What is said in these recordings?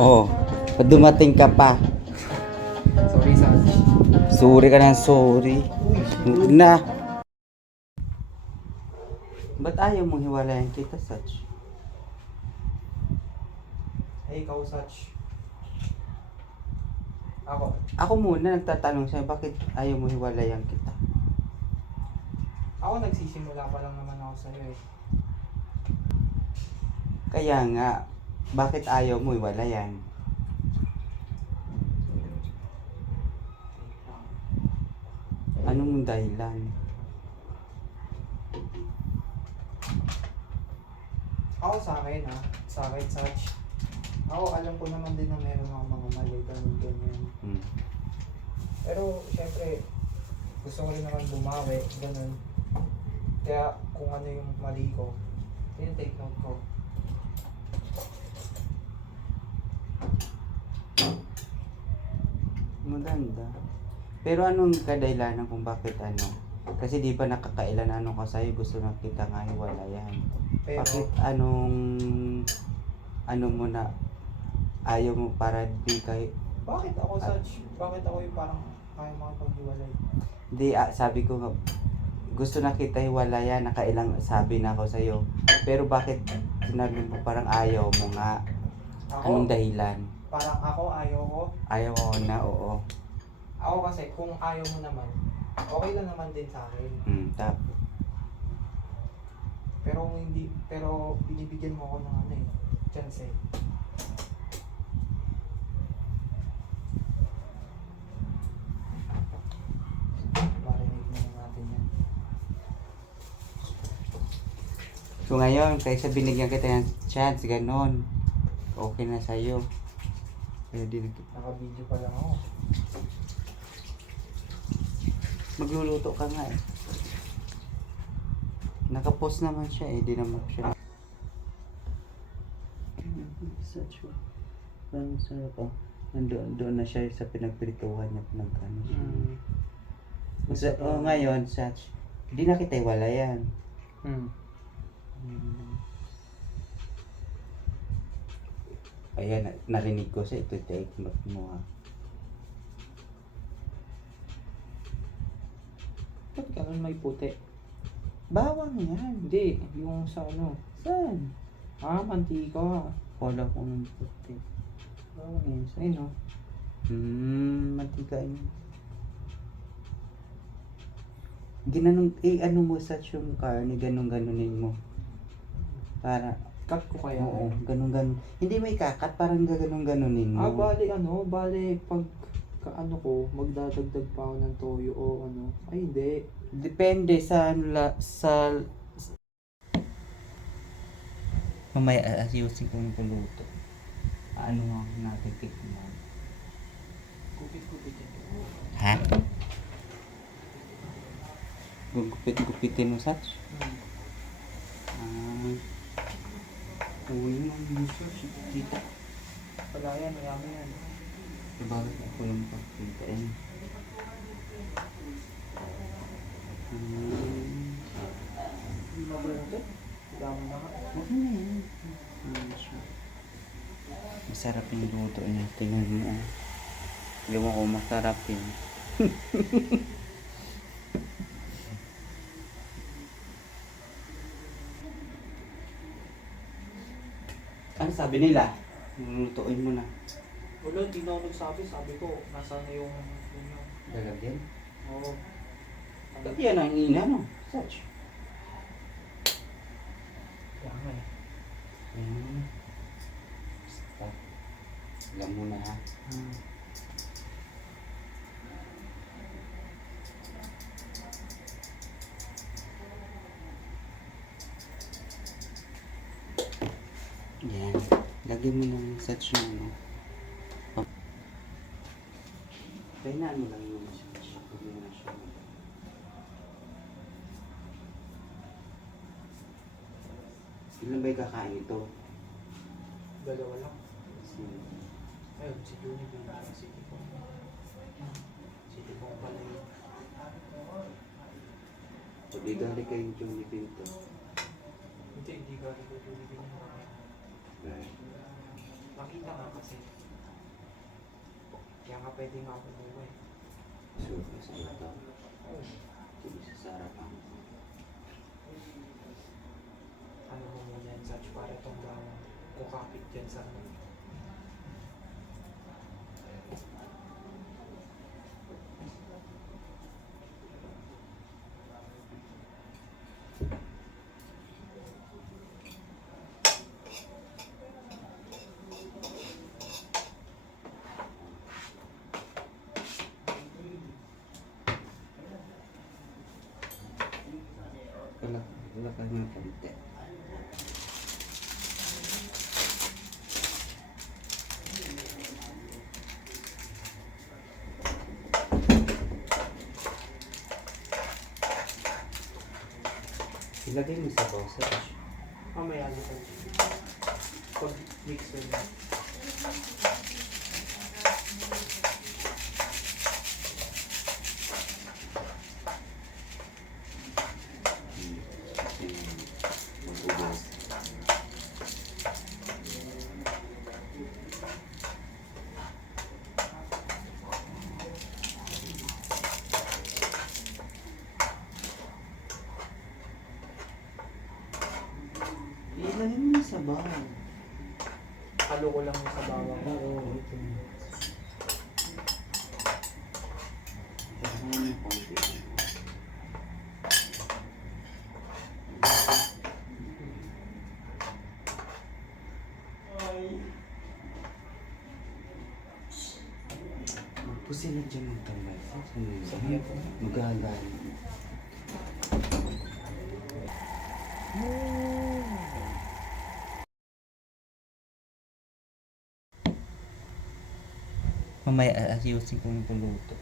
Oh, pag dumating ka pa. Sorry, Sarge. Sorry ka ng sorry. Huwag na. Ba't ayaw mong hiwalayan kita, Sach? Hey, ikaw, Sarge. Ako. Ako muna nagtatanong sa'yo, bakit ayaw mo hiwalayan kita? Ako nagsisimula pa lang naman ako sa'yo eh. Kaya nga, bakit ayaw mo hiwalayan? Anong dahilan? Ako sa akin ha. Sa akin, Sarge. Ako alam ko naman din na meron akong mga mali, ganyan. Hmm. Pero, syempre, gusto ko rin naman bumawi, ganun. Kaya, kung ano yung mali ko, take note ko. Maganda. Pero anong kadahilanan kung bakit ano? Kasi di pa nakakailan ano ka sa'yo, gusto na kita nga hiwalayan. Pero, Bakit anong ano mo na ayaw mo para di kayo? bakit ako, Sarge? Bakit ako yung parang kaya makipag-iwalay? Di, sabi ko nga, gusto na kita hiwalayan, nakailang sabi na ako sa'yo. Pero bakit sinabi mo parang ayaw mo nga? Anong Ako, dahilan? parang ako, ayaw ko. Ayaw ko na, oo. Ako kasi, kung ayaw mo naman, okay lang naman din sa akin. Tapos, Pero kung hindi, pero binibigyan mo ako ng ano eh, chance eh. Marinig mo na natin yan. so ngayon, kaysa binigyan kita ng chance, ganon. Okay na sa'yo. Kaya di Naka-video pa lang ako. magluluto ka nga eh. Nakapost naman siya eh, di naman siya. Parang sarap oh. Doon na siya sa pinagprituhan niya, pinagkano siya. Ngayon, Sach, hindi na kita iwalayan. Ayan, narinig ko siya, ito take note mo ha. Ba't ganun may puti? Bawang yan. Hindi, yung sa ano. Saan? Mantika. Wala ko ng puti. Bawang yan. Ayun o. Mantika yun. Ginanong, ano mo sa yung karne, ganun-ganunin mo. Para, Cut ko kaya. oo, ganun-ganun. Hindi mo ikakat, parang gaganong-ganunin mo. Bali pag kaano ko, magdadagdag pa ako ng toyo o ano. Ay, hindi. Depende sa, sa... Mamaya, ayusin ko yung kuluto. Ano nga natin tikman? Kupit-kupit ito. Ha? Gugupit-gupitin mo, Sach? Uy, ang gusto si tita. Pala yan, mayami yan. Bakit ako yung pagkita eh? Hindi mabuti. Dami na ka. Okay na yan. Masarap yung luto niya. Tingnan mo. Alam mo kung masarap yun. Ano sabi nila? Lulutuin mo na. Wala, hindi na ako nagsabi. Sabi ko, nasa na yung... Lalagyan? Oo. Ba't yan ang ina, no? Such. Kaya nga eh. Stop. Alam mo na ha. Yan. Lagyan mo ng such na ano. Kainaan mo lang yung such. Huwag mo na siya. Ilan ba'y kakain ito? Dalawa lang. Sino? Ayun, si Juni Pinto. Si Tipong. Si Tipong pala yun. Pag igali kayong Johnny Pinto. Hindi galing ko Juni Pinto. Nakita nga kasi. nga pwede nga ako buhay. Sure ka sa ito. Sige sa sarapan. Ano mo muna yan, Sach, para itong kukapit dyan sa ano. Wala ka nga kalite. Ilagay mo sa boses. Mamaya dito. Pag mixer na. Mag-ubos. Ilagay mo na sa bawang. Halo ko lang sa bawang. Oo, ito. Ilagay mo na konti. Magpusin na dyan magtambay. Sige po. Magagaan. Mamaya ayusin ko yung puluto.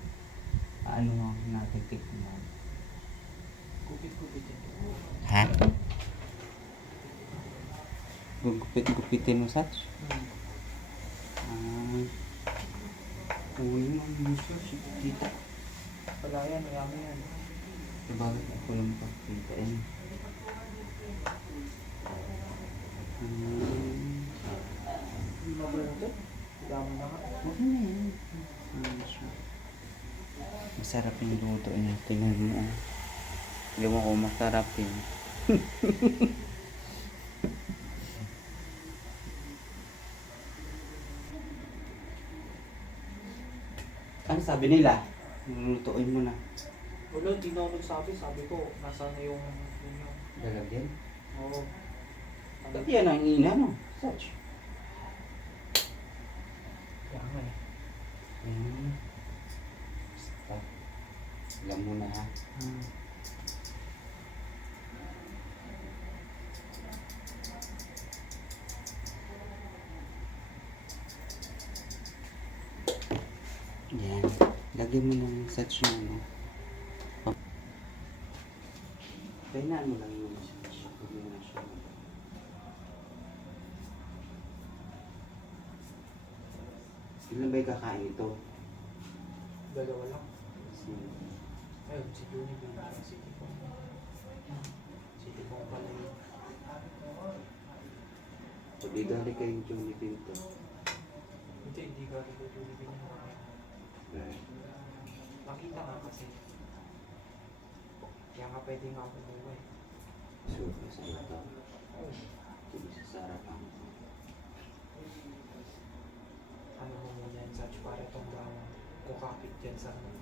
Ano nga natin tikman. Gupit-gupit yan. Ha? Gugupit-gupitin mo, Sach? Uy, ang kita. Wala yan, mayami yan. Bakit ako lang pakita eh? Mabuti. Dami na nga. Okay na yan. Masarap yung luto niya. Tingnan mo. Hindi mo ko masarap yun. Ano sabi nila? Lulutuin mo na. Wala, hindi na ako nagsabi. Sabi ko, nasa na yung yun. Lalagyan? Oo. Ba't yan ang ina, no? Such. Kaya nga eh. Basta. Alam mo na ha. Yan. Lagyan mo ng such na ano. Kainaan mo lang yung such. Huwag mo na siya. Ilan ba'y kakain ito? Dalawa lang. Kasi, Ayun, si Juni Pinto. Si Tipong. Si Tipong pala yun. pag-igali kayong Johnny Pinto. Hindi ka rin ko Juni Pinto. Makita nga kasi. Kaya nga pwede nga ako buhay. Sure ka sa ito. Sige sa sarapan. Ano mo muna yan, Sach, para itong kukapit dyan sa ano.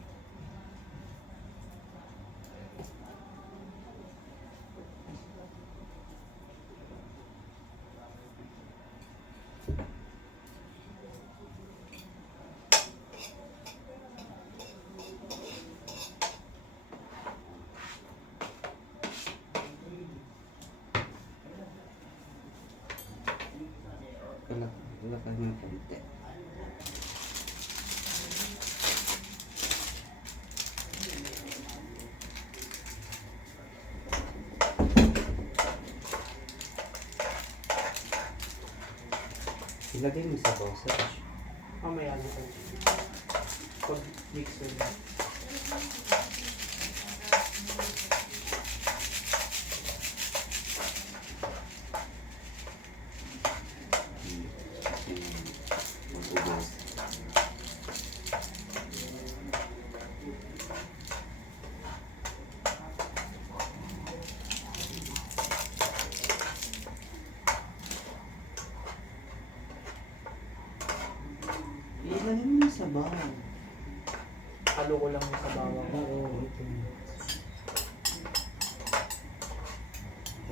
Wala ka nga kalite. Ilagay mo sa boses. Mamaya dito. Pag mixer na. Mag-ubos. sabaw. Halo ko lang yung sabaw ko. Oo, ito.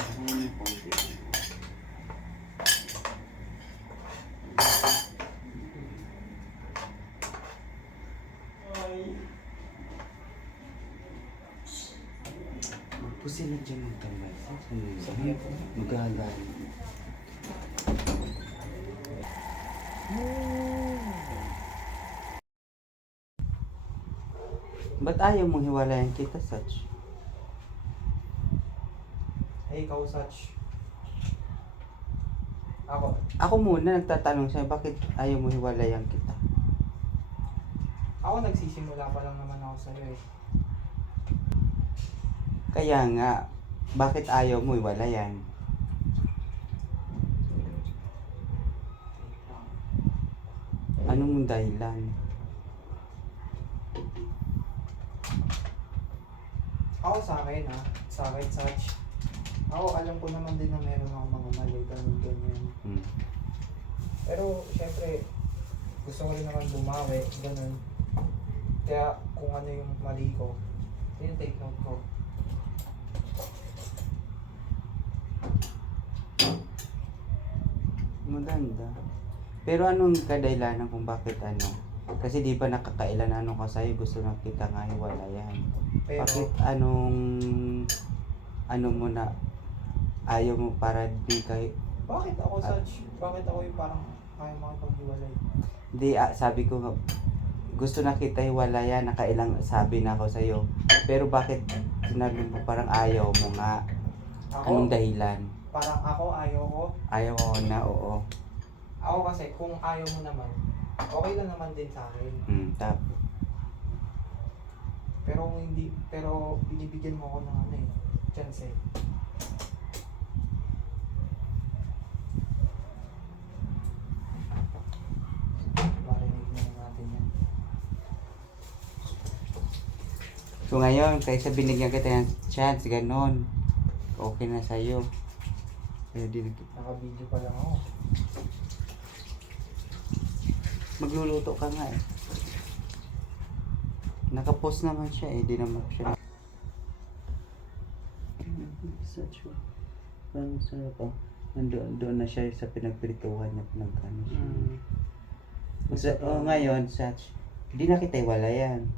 Ano yung konti? Pusin na dyan ng tambay. Sabihan ko. Magagal. Ba't ayaw mong hiwalayan kita, Sach? Hey, ikaw, Sach. Ako. Ako muna nagtatanong sa'yo, bakit ayaw mo hiwalayan kita? Ako nagsisimula pa lang naman ako sa'yo eh. Kaya nga, bakit ayaw mo hiwalayan? Anong dahilan? Ako sa akin sa akin, Sach. Ako alam ko naman din na meron ako mga mali, ganyan. Pero, syempre, gusto ko rin naman bumawi, ganun. Kaya, kung ano yung mali ko, yun take note ko. Maganda. Pero anong kadahilanan kung bakit ano? Kasi di pa nakakailan ano ka sa'yo, gusto na kita nga hiwalayan. Pero, Bakit anong ano mo na ayaw mo para di kayo? bakit ako, Sach? Bakit ako yung parang kaya makipag-iwalay? Di, sabi ko nga, gusto na kita hiwalayan, nakailang sabi na ako sa'yo. Pero bakit sinabi mo parang ayaw mo nga? Anong Ako, dahilan? parang ako, ayaw ko. Ayaw ko na, oo. Ako kasi, kung ayaw mo naman, okay lang naman din sa akin. Tapos, Pero kung hindi, pero binibigyan mo ako ng ano eh, chance eh. Marinig na natin yan. so ngayon, kaysa binigyan kita ng chance, ganon. Okay na sa'yo. Kaya di Naka-video pa lang ako. magluluto ka nga eh. Nakapost naman siya eh, di naman siya. Parang sarap oh. Doon na siya sa pinagprituhan niya, pinagkano siya. Ngayon, Sach, hindi na kita iwalayan.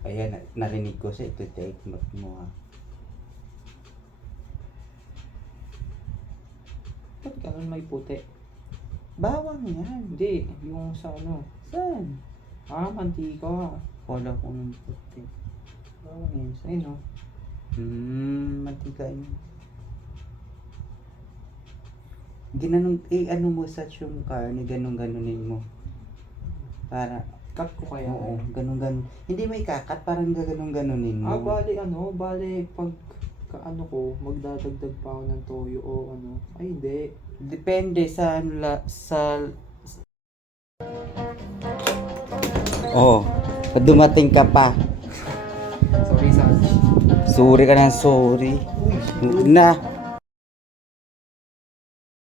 Kaya narinig ko sa ito, take note mo ha. Ba't ganun may puti? Bawang yan. Hindi, yung sa ano. Saan? Mantika. Kala ko ng puti. Bawang yun. Ayun o. Mantika yun. Ginanong, ano mo sa yung karne, ganun-ganunin mo. Para, Cut ko kaya. oo, ganun-ganun. Hindi may kakat, parang gaganong-ganunin mo. Bali pag kaano ko, magdadagdag pa ako ng toyo o ano. Ay, hindi. Depende sa Oh, pag dumating ka pa. Sorry, Sach. Sorry ka na, sorry. Na,